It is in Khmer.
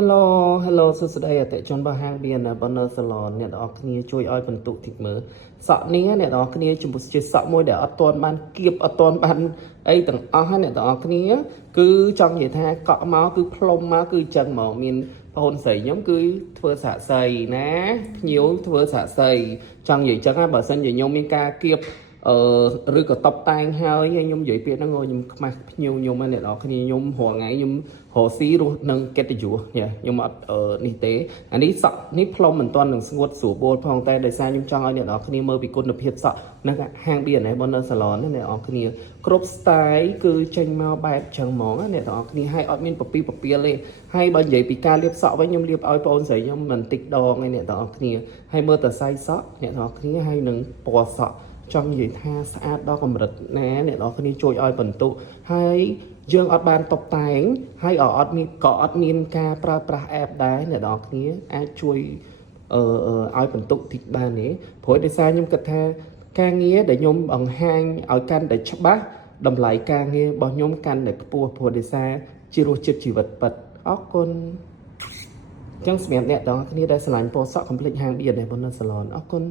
Hello Hello សួស្តីអតិជនរបស់ហាង BN Bonner Salon អ្នកទាំងអស់គ្នាជួយឲ្យបន្ទុកតិចមើលសក់នេះអ្នកទាំងអស់គ្នាចំពោះជាសក់មួយដែលអត់ទាន់បានគៀបអត់ទាន់បានអីទាំងអស់អ្នកទាំងអស់គ្នាគឺចង់និយាយថាកក់មកគឺផ្លុំមកគឺចឹងហ្មងមានបងអូនស្រីខ្ញុំគឺធ្វើសាក់សីណាភ្ញៀវធ្វើសាក់សីចង់និយាយចឹងណាបើសិនជាខ្ញុំមានការគៀបឬក៏តបតែងហើយខ្ញុំនិយាយពាក្យហ្នឹងខ្ញុំខ្មាស់ភ្ញៀវខ្ញុំអ្នកនរគ្នាខ្ញុំរាល់ថ្ងៃខ្ញុំរកស៊ីរស់នឹងកិត្តិយសខ្ញុំអត់នេះទេអានេះសក់នេះផ្លុំមិនទាន់នឹងស្ងួតស្រួលបួលផងតែដោយសារខ្ញុំចង់ឲ្យអ្នកនរគ្នាមើលពីគុណភាពសក់នៅហាង B&S Bonner Salon ណាអ្នកនរគ្នាគ្រប់ style គឺចេញមកបែបចឹងហ្មងអ្នកនរគ្នាហើយអត់មានពពីពពាលទេហើយបើនិយាយពីការលាបសក់វិញខ្ញុំលាបឲ្យបងអូនស្រីខ្ញុំមិនតិចដងឯអ្នកនរគ្នាហើយមើលតសៃសក់អ្នកនរគ្នាហើយនឹងពណ៌សក់ចង់និយាយថាស្អាតដល់កម្រិតណាអ្នកនរគ្នាជួយឲ្យបន្ទុកហើយយើងអត់បានតបតែងហើយអត់មានការប្រើប្រាស់ app ដែរអ្នកនរគ្នាអាចជួយឲ្យបន្ទុកតិចបានទេព្រោះដោយសារខ្ញុំគិតថាការងារដែលខ្ញុំបង្ហាញឲ្យកាន់តែច្បាស់តម្លៃការងាររបស់ខ្ញុំកាន់តែខ្ពស់ព្រោះដោយសារជារសជាតិជីវិតពិតអរគុណចឹងសម្រាប់អ្នកទាំងអស់គ្នាដែលស្រឡាញ់ពណ៌សក់កុំភ្លេចហាង B&S Bonner Salon អរគុណ